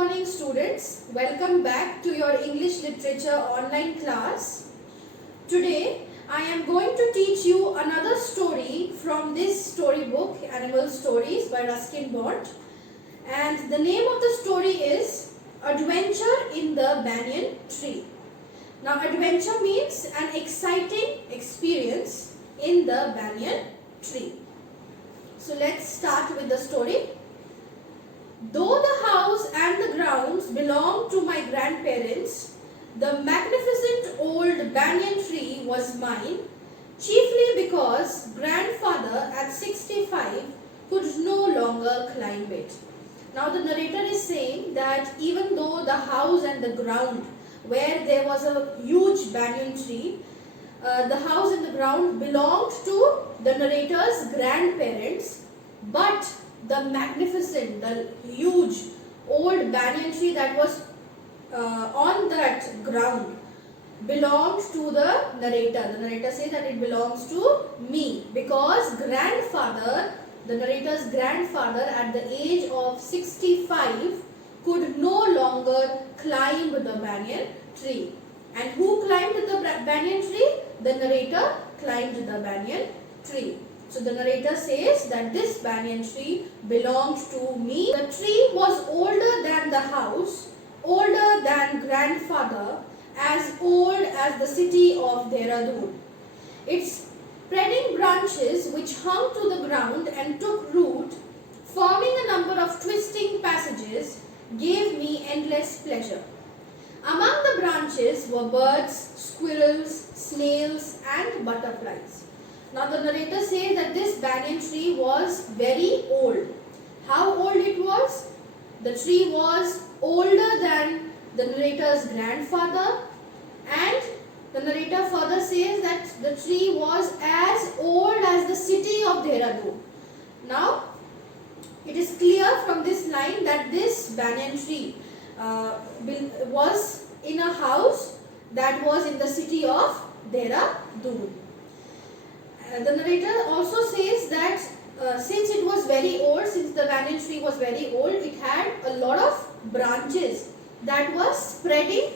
morning students. Welcome back to your English Literature online class. Today I am going to teach you another story from this storybook, Animal Stories by Ruskin Bond. And the name of the story is Adventure in the Banyan Tree. Now adventure means an exciting experience in the banyan tree. So let's start with the story. Though the house and the grounds belonged to my grandparents, the magnificent old banyan tree was mine, chiefly because grandfather at 65 could no longer climb it. Now the narrator is saying that even though the house and the ground where there was a huge banyan tree, the house and the ground belonged to the narrator's grandparents, but the magnificent, the huge old banyan tree that was on that ground belonged to the narrator. The narrator says that it belongs to me because grandfather, the narrator's grandfather at the age of 65 could no longer climb the banyan tree. And who climbed the banyan tree? The narrator climbed the banyan tree. So the narrator says that this banyan tree belonged to me. The tree was older than the house, older than grandfather, as old as the city of Dehradun. Its spreading branches which hung to the ground and took root, forming a number of twisting passages, gave me endless pleasure. Among the branches were birds, squirrels, snails and butterflies. Now the narrator says that this banyan tree was very old. How old it was? The tree was older than the narrator's grandfather, and the narrator further says that the tree was as old as the city of Dehradun. Now it is clear from this line that this banyan tree was in a house that was in the city of Dehradun. The narrator also says that since it was very old, since the banyan tree was very old, it had a lot of branches that were spreading,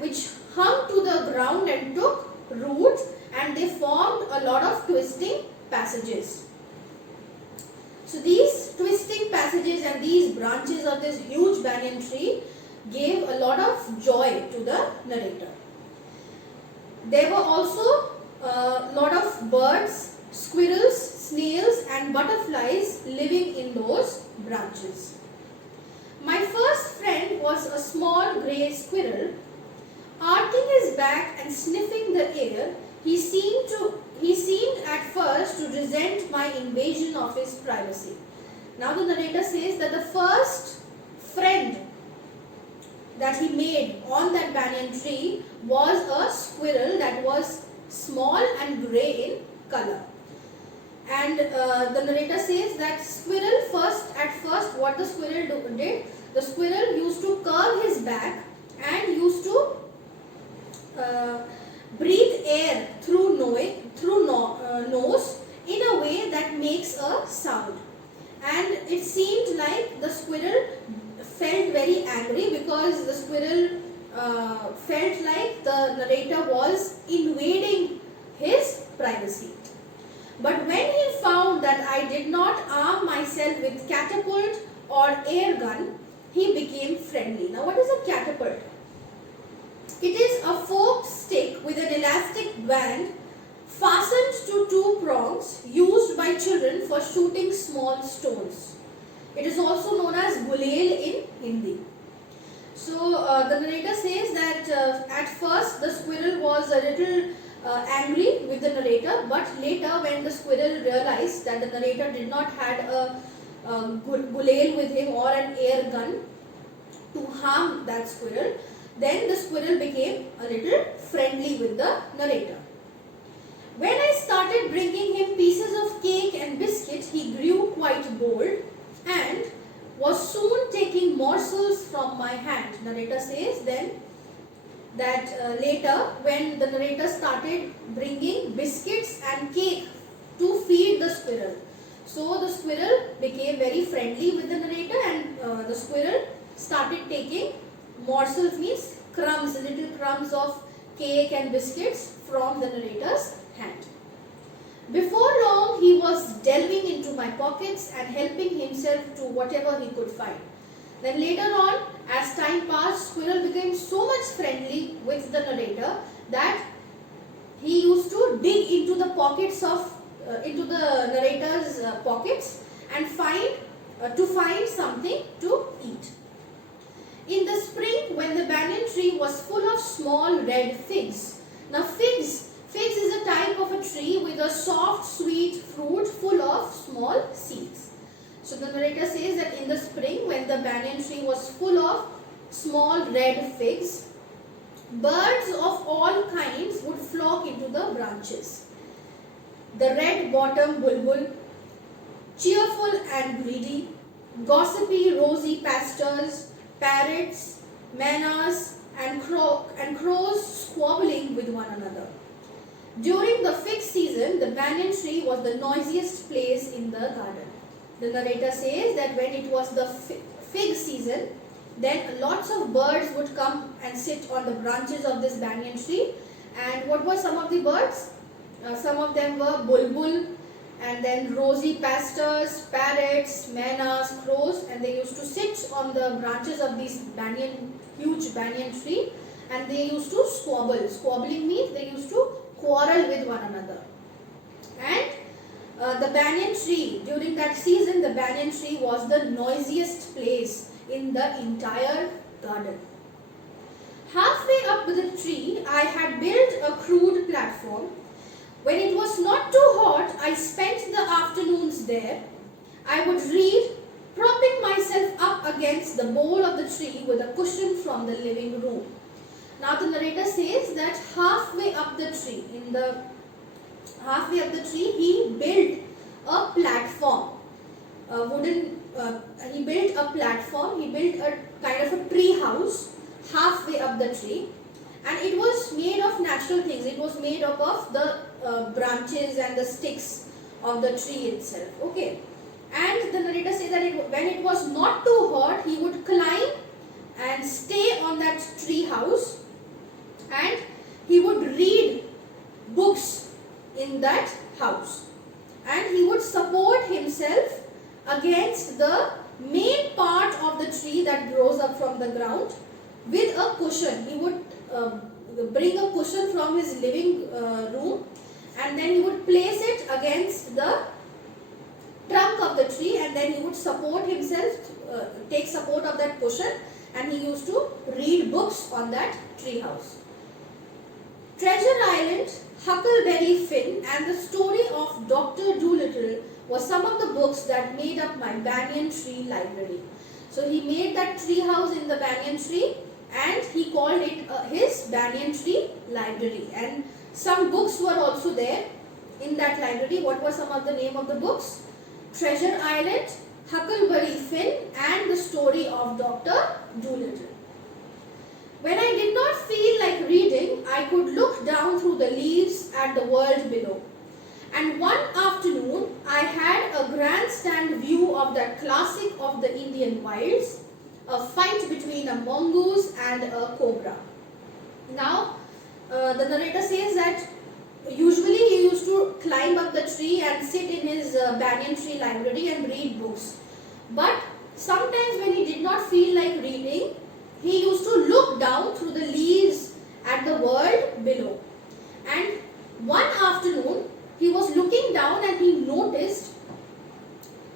which hung to the ground and took root, and they formed a lot of twisting passages. So these twisting passages and these branches of this huge banyan tree gave a lot of joy to the narrator. There were also a lot of birds, squirrels, snails and butterflies living in those branches. My first friend was a small grey squirrel. Arching his back and sniffing the air, he seemed at first to resent my invasion of his privacy. Now the narrator says that the first friend that he made on that banyan tree was a squirrel that was small and grey in color. And the narrator says that at first what the squirrel did, the squirrel used to curve his back and used to breathe air through nose in a way that makes a sound. And it seemed like the squirrel felt very angry because the squirrel felt like the narrator was invading his privacy. But when he found that I did not arm myself with catapult or air gun, he became friendly. Now what is a catapult? It is a forked stick with an elastic band fastened to two prongs used by children for shooting small stones. It is also known as gulail in Hindi. So the narrator says that at first the squirrel was a little angry with the narrator, but later when the squirrel realized that the narrator did not have a gulail with him or an air gun to harm that squirrel, then the squirrel became a little friendly with the narrator. When I started bringing him pieces of cake and biscuit, he grew quite bold and was soon taking morsels from my hand. Narrator says then that later when the narrator started bringing biscuits and cake to feed the squirrel, So the squirrel became very friendly with the narrator, and the squirrel started taking morsels, means crumbs, little crumbs of cake and biscuits from the narrator's hand. Before long, he was delving into my pockets and helping himself to whatever he could find. Then later on, as time passed, squirrel became so much friendly with the narrator that he used to dig into the pockets of into the narrator's pockets and find something to eat. In the spring, when the banyan tree was full of small red figs. Now figs is a type of a tree with a soft sweet fruit full of small seeds. So the narrator says that in the spring, when the banyan tree was full of small red figs, birds of all kinds would flock into the branches. The red-bottomed bulbul, cheerful and greedy, gossipy rosy pastors, parrots, manas, and crows squabbling with one another. During the fig season, the banyan tree was the noisiest place in the garden. The narrator says that when it was the fig season, then lots of birds would come and sit on the branches of this banyan tree. And what were some of the birds? Some of them were bulbul, and then rosy pastors, parrots, manas, crows, and they used to sit on the branches of this huge banyan tree, and they used to squabble. Squabbling means they used to quarrel with one another. And the banyan tree, during that season, the banyan tree was the noisiest place in the entire garden. Halfway up the tree, I had built a crude platform. When it was not too hot, I spent the afternoons there. I would read, propping myself up against the bole of the tree with a cushion from the living room. Now the narrator says that halfway up the tree, he built a platform, he built a kind of a tree house halfway up the tree, and it was made of natural things. It was made up of the branches and the sticks of the tree itself. Okay, and the narrator says that when it was not too hot, he would climb and stay on that tree house, and he would read books in that house, and he would support himself against the main part of the tree that grows up from the ground with a cushion. He would bring a cushion from his living room, and then he would place it against the trunk of the tree, and then he would support himself, take support of that cushion, and he used to read books on that tree house. Treasure Island, Huckleberry Finn, and the story of Dr. Dolittle was some of the books that made up my banyan tree library. So he made that tree house in the banyan tree, and he called it his banyan tree library, and some books were also there in that library. What were some of the name of the books? Treasure Island, Huckleberry Finn, and the story of Dr. Dolittle. When I did not feel like reading, I could look down through the leaves at the world below. And one afternoon, I had a grandstand view of that classic of the Indian wilds, a fight between a mongoose and a cobra. Now, the narrator says that usually he used to climb up the tree and sit in his banyan tree library and read books. But sometimes when he did not feel like reading, he used to look down through the leaves at the world below. And one afternoon, he was looking down and he noticed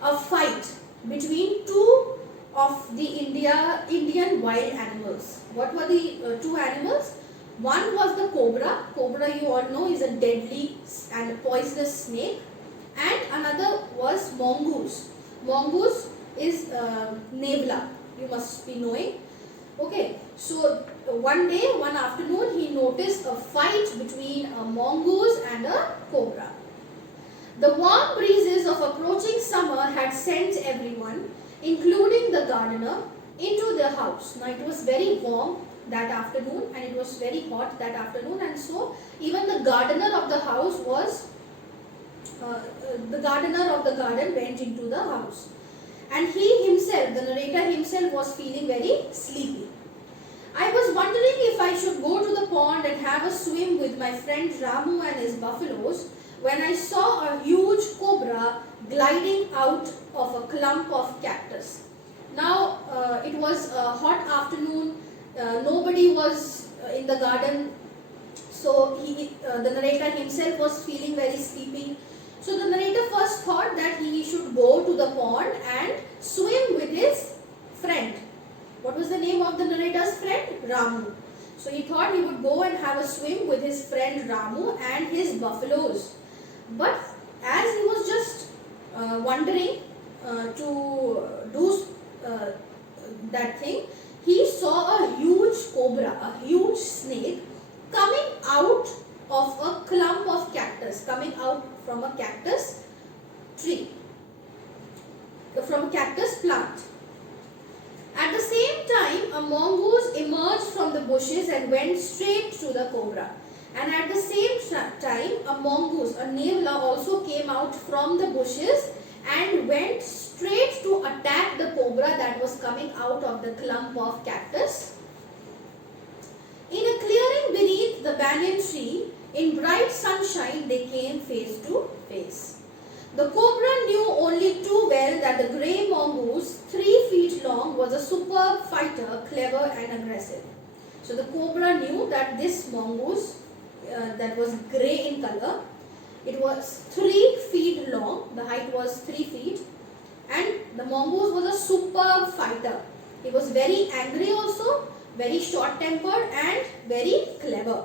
a fight between two of the Indian wild animals. What were the two animals? One was the cobra. Cobra, you all know, is a deadly and poisonous snake. And another was mongoose. Mongoose is Nevla, you must be knowing. Okay, so one afternoon, he noticed a fight between a mongoose and a cobra. The warm breezes of approaching summer had sent everyone, including the gardener, into the house. Now it was very warm that afternoon, and it was very hot that afternoon, and so even the gardener of the house was the gardener of the garden went into the house. And he himself, the narrator himself, was feeling very sleepy. I was wondering if I should go to the pond and have a swim with my friend Ramu and his buffaloes when I saw a huge cobra gliding out of a clump of cactus. Now it was a hot afternoon, nobody was in the garden, so the narrator himself was feeling very sleepy. So the narrator first thought that he should go to the pond and swim with his friend. What was the name of the narrator's friend? Ramu. So he thought he would go and have a swim with his friend Ramu and his buffaloes. But as he was just wondering to do that thing, he saw a huge cobra, a huge snake coming out of a clump of cactus, coming out from a cactus tree, from a cactus plant. At the same time, a mongoose emerged from the bushes and went straight to the cobra. And at the same time, a mongoose, a Nevla, also came out from the bushes and went straight to attack the cobra that was coming out of the clump of cactus. In a clearing beneath the banyan tree, in bright sunshine, they came face to face. The cobra knew only too well that the grey mongoose, 3 feet long, was a superb fighter, clever and aggressive. So the cobra knew that this mongoose that was grey in color, it was 3 feet long, the height was 3 feet, and the mongoose was a superb fighter. He was very angry also, very short-tempered and very clever.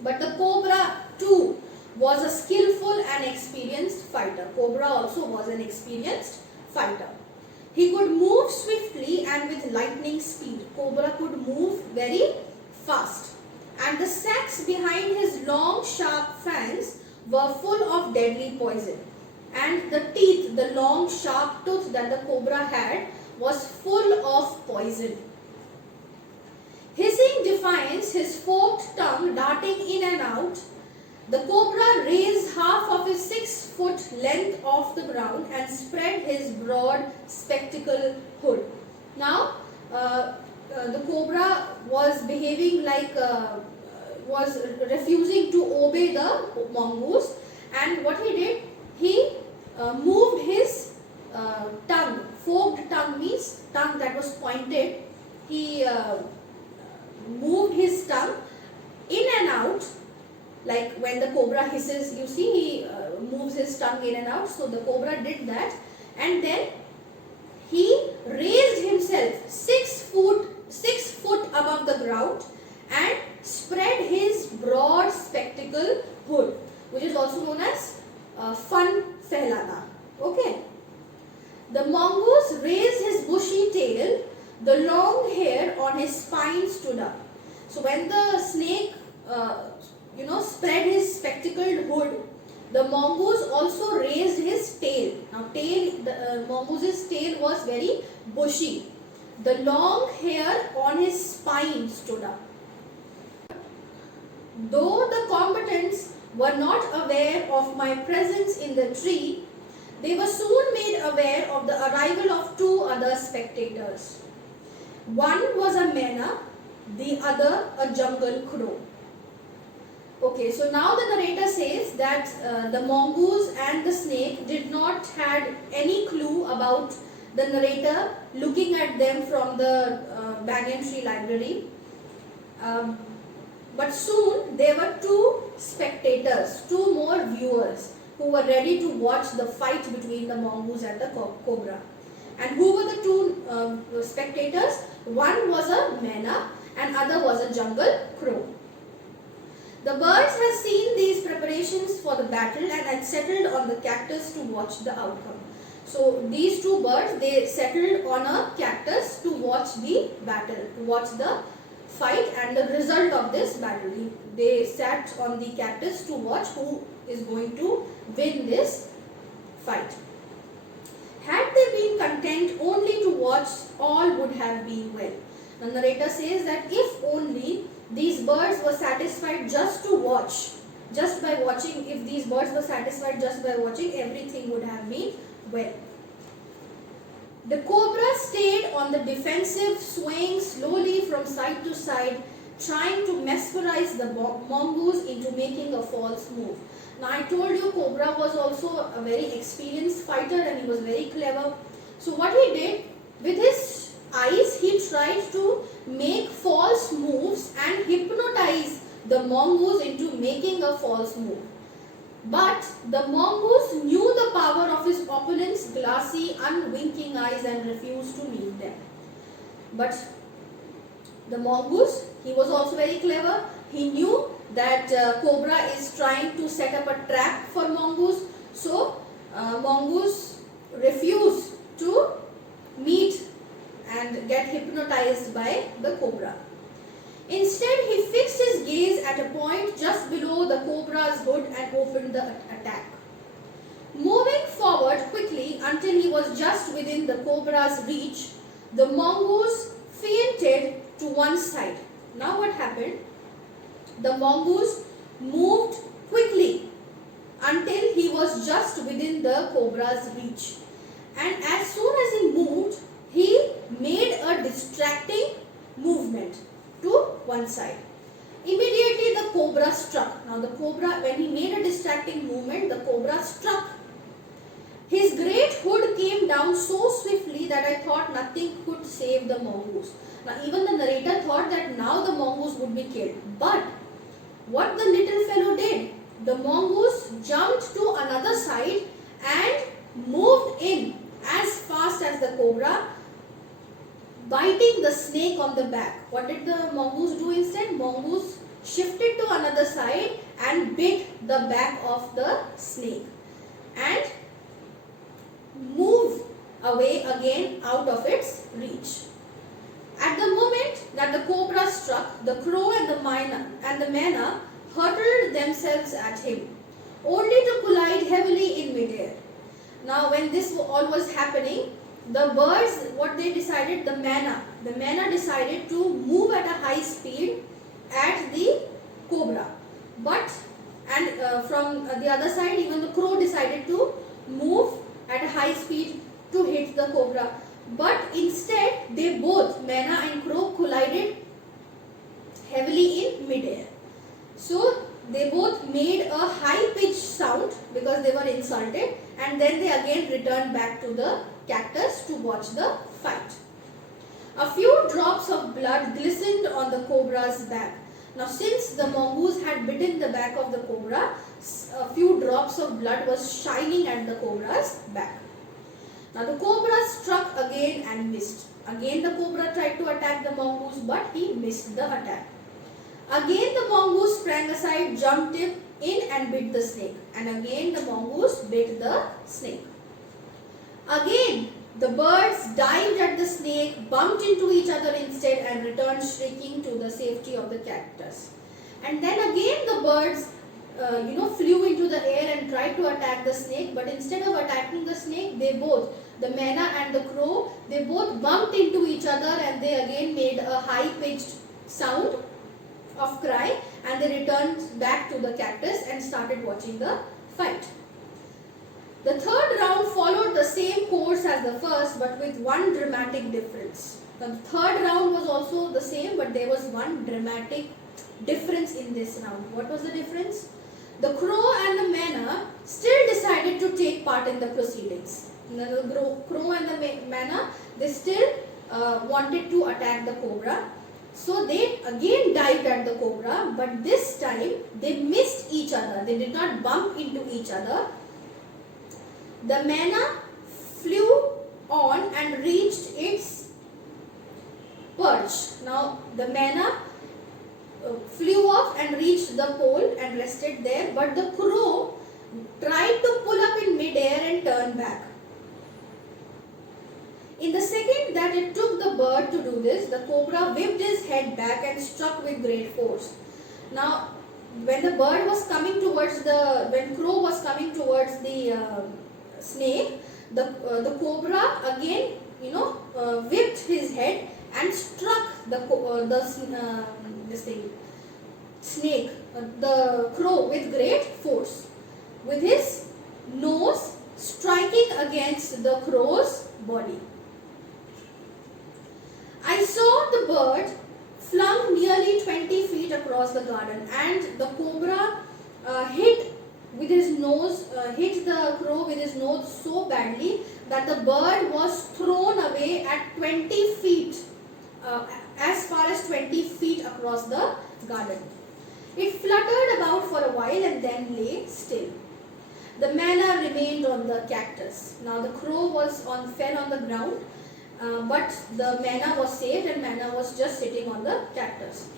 But the cobra too was a skillful and experienced fighter. Cobra also was an experienced fighter. He could move swiftly and with lightning speed. Cobra could move very fast. And the sacs behind his long sharp fangs were full of deadly poison. And the teeth, the long sharp tooth that the cobra had, was full of poison. Hissing defiance, his forked tongue darting in and out, the cobra raised half of his 6-foot length off the ground and spread his broad spectacle hood. Now, the cobra was behaving like, was refusing to obey the mongoose, and what he did, he moved his tongue. Forked tongue means tongue that was pointed. He moved his tongue in and out, like when the cobra hisses, you see, he moves his tongue in and out. So the cobra did that, and then he raised himself 6 foot above the ground and spread his broad spectacle hood, which is also known as fan fehlana. Okay. The mongoose raised his bushy tail. The long hair on his spine stood up. So when the snake, spread his spectacled hood, the mongoose also raised his tail. Now the mongoose's tail was very bushy. The long hair on his spine stood up. Though the combatants were not aware of my presence in the tree, they were soon made aware of the arrival of 2 other spectators. One was a Mena, the other a jungle crow. Okay, so now the narrator says that the mongoose and the snake did not had any clue about the narrator looking at them from the banyan tree library. But soon there were 2 spectators, 2 more viewers who were ready to watch the fight between the mongoose and the cobra. And who were the 2 spectators? One was a Mena and other was a jungle crow. The birds had seen these preparations for the battle and had settled on the cactus to watch the outcome. So these 2 birds, they settled on a cactus to watch the battle, to watch the fight and the result of this battle. They sat on the cactus to watch who is going to win this fight. Had they been content only to watch, all would have been well. The narrator says that if only these birds were satisfied just to watch, just by watching, if these birds were satisfied just by watching, everything would have been well. The cobra stayed on the defensive, swaying slowly from side to side, trying to mesmerize the mongoose into making a false move. Now I told you cobra was also a very experienced fighter and he was very clever. So what he did, with his eyes he tried to make false moves and hypnotize the mongoose into making a false move. But the mongoose knew the power of his opponent's glassy, unwinking eyes and refused to meet them. But the mongoose, he was also very clever. He knew that cobra is trying to set up a trap for mongoose. So mongoose refused to meet and get hypnotized by the cobra. Instead, he fixed his gaze at a point just below the cobra's hood and opened the attack. Moving forward quickly until he was just within the cobra's reach, the mongoose fainted to one side. Now what happened? The mongoose moved quickly until he was just within the cobra's reach. And as soon as he moved, he made a distracting movement to one side. Immediately the cobra struck. Now the cobra, when he made a distracting movement, the cobra struck. His great hood came down so swiftly that I thought nothing could save the mongoose. Now even the narrator thought that now the mongoose would be killed. But what the little fellow did, the mongoose jumped to another side and moved in as fast as the cobra, biting the snake on the back. What did the mongoose do instead? Mongoose shifted to another side and bit the back of the snake and moved away again out of its reach. At the moment that the cobra struck, the crow and the myna hurled themselves at him, only to collide heavily in midair. Now when this all was happening, the birds, what they decided, the myna decided to move at a high speed at the cobra. But, from the other side, even the crow decided to move at a high speed to hit the cobra. But instead, they both, myna and crow, collided heavily in midair. So they both made a high-pitched sound because they were insulted, and then they again returned back to the cactus to watch the fight. A few drops of blood glistened on the cobra's back. Now since the mongoose had bitten the back of the cobra, a few drops of blood was shining at the cobra's back. Now the cobra struck again and missed. Again the cobra tried to attack the mongoose, but he missed the attack. Again the mongoose sprang aside, jumped in and bit the snake. And again the mongoose bit the snake. Again the birds dived at the snake, bumped into each other instead and returned shrieking to the safety of the cactus. And then again the birds flew into the air and tried to attack the snake, but instead of attacking the snake, they both, the myna and the crow, they both bumped into each other and they again made a high-pitched sound of cry, and they returned back to the cactus and started watching the fight. The third round followed the same course as the first, but with one dramatic difference. The third round was also the same, but there was one dramatic difference in this round. What was the difference? The crow and the myna still decided to take part in the proceedings. The crow and the myna, they still wanted to attack the cobra. So they again dived at the cobra, but this time they missed each other. They did not bump into each other. The myna flew on and reached its perch. Now the myna flew off and reached the pole and rested there, but the crow tried to pull up in mid-air and turn back. In the second that it took the bird to do this, the cobra whipped his head back and struck with great force. Now, when the bird was coming towards when crow was coming towards the snake, the cobra again, whipped his head and struck snake, the crow, with great force, with his nose striking against the crow's body. I saw the bird flung nearly 20 feet across the garden, and the cobra hit the crow with his nose so badly that the bird was thrown away at 20 feet, as far as 20 feet across the garden. It fluttered about for a while and then lay still. The manna remained on the cactus. Now the crow fell on the ground, but the manna was saved, and manna was just sitting on the cactus.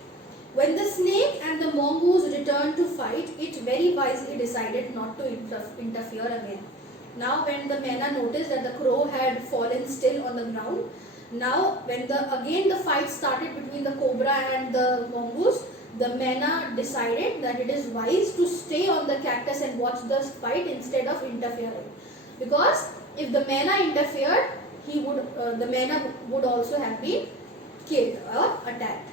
When the snake and the mongoose returned to fight, it very wisely decided not to interfere again. Now when the manna noticed that the crow had fallen still on the ground, now when again the fight started between the cobra and the mongoose, the manna decided that it is wise to stay on the cactus and watch the fight instead of interfering. Because if the manna interfered, the manna would also have been killed or attacked.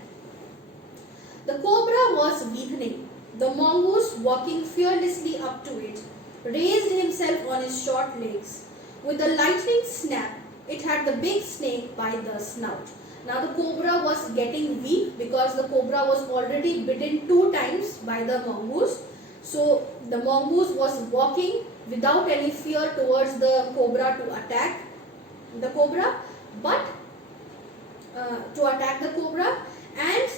The cobra was weakening. The mongoose, walking fearlessly up to it, raised himself on his short legs. With a lightning snap, it had the big snake by the snout. Now the cobra was getting weak because the cobra was already bitten 2 times by the mongoose. So the mongoose was walking without any fear towards the cobra to attack the cobra, and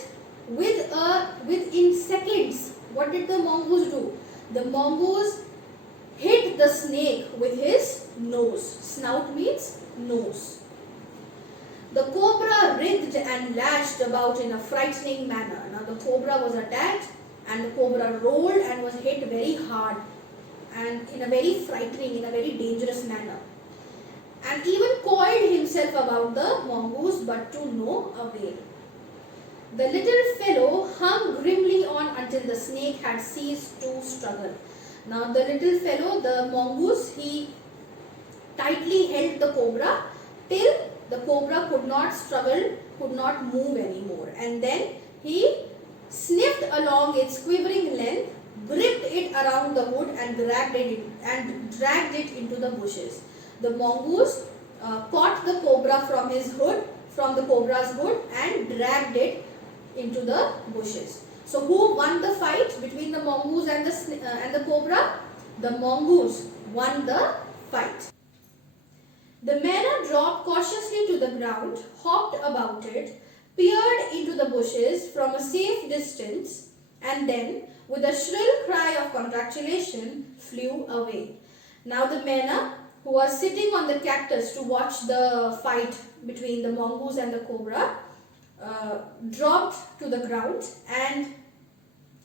within seconds, what did the mongoose do? The mongoose hit the snake with his nose. Snout means nose. The cobra writhed and lashed about in a frightening manner. Now the cobra was attacked, and the cobra rolled and was hit very hard and in a very frightening, in a very dangerous manner, and even coiled himself about the mongoose, but to no avail. The little fellow hung grimly on until the snake had ceased to struggle. Now the little fellow, the mongoose, he tightly held the cobra till the cobra could not struggle, could not move anymore. And then he sniffed along its quivering length, gripped it around the hood and dragged it into the bushes. The mongoose caught the cobra from the cobra's hood, and dragged it into the bushes. So who won the fight between the mongoose and the cobra? The mongoose won the fight. The manna dropped cautiously to the ground, hopped about it, peered into the bushes from a safe distance, and then, with a shrill cry of congratulation, flew away. Now the manna, who was sitting on the cactus to watch the fight between the mongoose and the cobra, dropped to the ground, and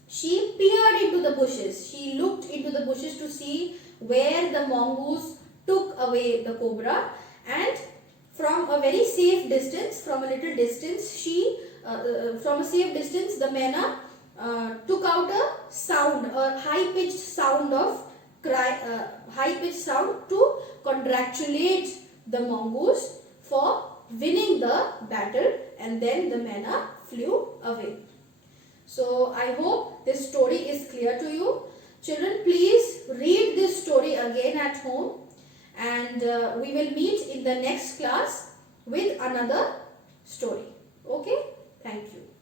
she peered into the bushes. She looked into the bushes to see where the mongoose took away the cobra, and from a very safe distance, from a little distance, from a safe distance, the manna took out a sound, a high-pitched sound to congratulate the mongoose for winning the battle, and then the manna flew away. So I hope this story is clear to you. Children, please read this story again at home, and we will meet in the next class with another story. Okay? Thank you.